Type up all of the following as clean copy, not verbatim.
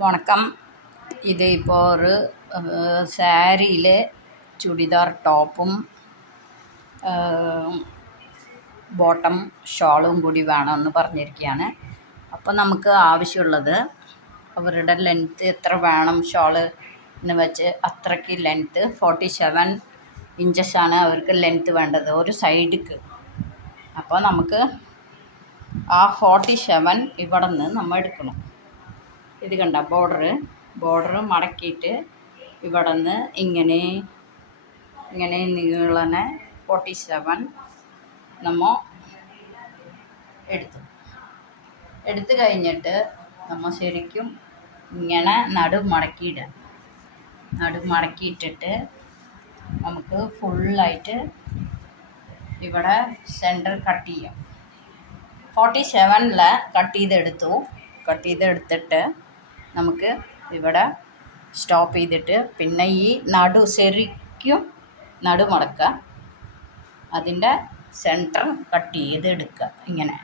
വണക്കം. ഇത് ഇപ്പോൾ ഒരു സാരിയിൽ ചുടിദാർ ടോപ്പും ബോട്ടം ഷോളും കൂടി വേണമെന്ന് പറഞ്ഞിരിക്കുകയാണ്. അപ്പോൾ നമുക്ക് ആവശ്യമുള്ളത് അവരുടെ ലെങ്ത്ത് എത്ര വേണം ഷോള് എന്ന് വെച്ച് അത്രയ്ക്ക് ലെങ്ത്ത് 47 ഇഞ്ചസാണ് അവർക്ക് ലെങ്ത്ത് വേണ്ടത് ഒരു സൈഡിക്ക്. അപ്പോൾ നമുക്ക് ആ 47 ഇവിടെ നിന്ന് നമ്മൾ എടുക്കണം. ഇത് കണ്ട ബോർഡർ മടക്കിയിട്ട് ഇവിടെ നിന്ന് ഇങ്ങനെ നീളനെ 47 നമ്മൾ എടുത്തു കഴിഞ്ഞിട്ട് നമ്മൾ ശരിക്കും ഇങ്ങനെ മടക്കിയിട്ടിട്ട് നമുക്ക് ഫുള്ളായിട്ട് ഇവിടെ സെൻറ്റർ കട്ട് ചെയ്യാം. 47 കട്ട് ചെയ്തെടുത്തിട്ട് നമുക്ക് ഇവിടെ സ്റ്റോപ്പ് ചെയ്തിട്ട് പിന്നെ ഈ ശരിക്കും മടക്കുക, അതിൻ്റെ സെൻറ്റർ കട്ട് ചെയ്തെടുക്കുക. ഇങ്ങനെ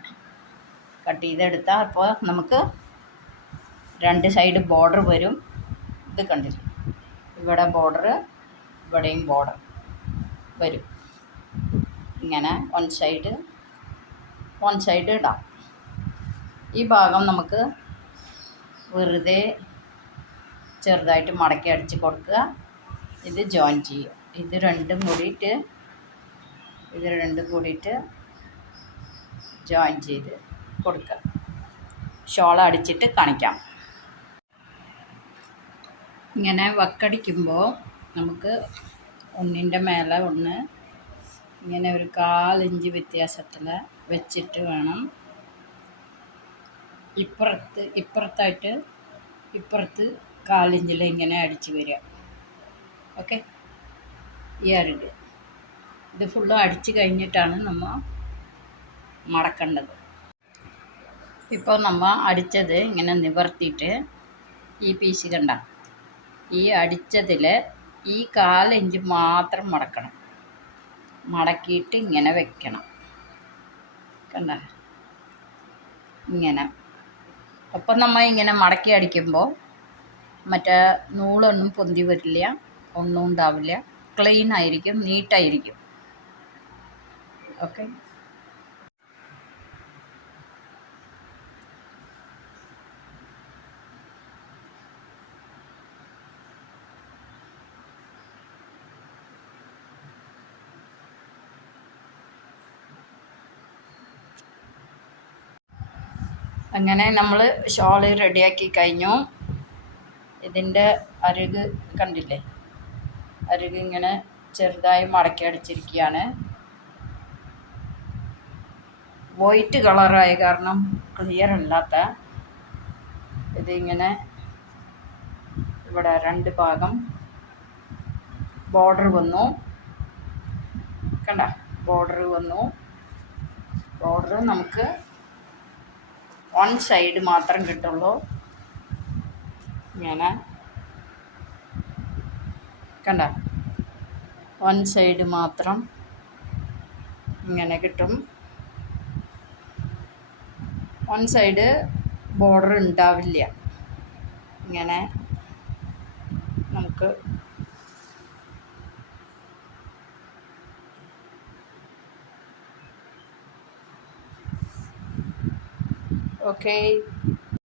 കട്ട് ചെയ്തെടുത്താൽ അപ്പോൾ നമുക്ക് രണ്ട് സൈഡ് ബോർഡർ വരും. ഇത് കണ്ടില്ല, ഇവിടെ ബോർഡർ, ഇവിടെയും ബോർഡർ വരും. ഇങ്ങനെ വൺ സൈഡ് ഇടാം. ഈ ഭാഗം നമുക്ക് വെറുതെ ചെറുതായിട്ട് മടക്കി അടിച്ച് കൊടുക്കുക. ഇത് ജോയിൻ ചെയ്യുക. ഇത് രണ്ടും കൂടിയിട്ട് ജോയിൻ ചെയ്ത് കൊടുക്കുക. ഷോൾ അടിച്ചിട്ട് കാണിക്കാം. ഇങ്ങനെ വക്കടിക്കുമ്പോൾ നമുക്ക് ഒന്നിൻ്റെ മേലെ ഒന്ന് ഇങ്ങനെ ഒരു 1/4 ഇഞ്ച് വ്യത്യാസത്തിൽ വെച്ചിട്ട് വേണം ഇപ്പുറത്ത് 1/4 ഇഞ്ചിൽ ഇങ്ങനെ അടിച്ച് വരിക. ഓക്കെ, ഈ അരിക് ഇത് ഫുള്ളും അടിച്ച് കഴിഞ്ഞിട്ടാണ് നമ്മൾ മടക്കേണ്ടത്. ഇപ്പോൾ നമ്മൾ അടിച്ചത് ഇങ്ങനെ നിവർത്തിയിട്ട് ഈ പീസ് കണ്ട, ഈ അടിച്ചതിൽ ഈ 1/4 ഇഞ്ച് മാത്രം മടക്കിയിട്ട് ഇങ്ങനെ വെക്കണം. കണ്ട, ഇങ്ങനെ. അപ്പം നമ്മൾ ഇങ്ങനെ മടക്കി അടിക്കുമ്പോൾ മറ്റേ നൂലൊന്നും പൊന്തി വരില്ല, ഒന്നും ഉണ്ടാവില്ല, ക്ലീൻ ആയിരിക്കും, നീറ്റായിരിക്കും. ഓക്കെ, അങ്ങനെ നമ്മൾ ഷോള് റെഡിയാക്കി കഴിഞ്ഞു. ഇതിൻ്റെ അരിക് കണ്ടില്ലേ, അരിക് ഇങ്ങനെ ചെറുതായി മടക്കി അടിച്ചിരിക്കുകയാണ്. വൈറ്റ് കളറായ കാരണം ക്ലിയർ അല്ലാത്ത ഇതിങ്ങനെ ഇവിടെ 2 ഭാഗം ബോർഡർ വന്നു. കണ്ട, ബോർഡർ നമുക്ക് വൺ സൈഡ് മാത്രം കിട്ടുള്ളൂ. ഇങ്ങനെ കണ്ട, വൺ സൈഡ് മാത്രം ഇങ്ങനെ കിട്ടും. വൺ സൈഡ് ബോർഡർ ഉണ്ടാവില്ല. ഇങ്ങനെ നമുക്ക് ഓക്കെ.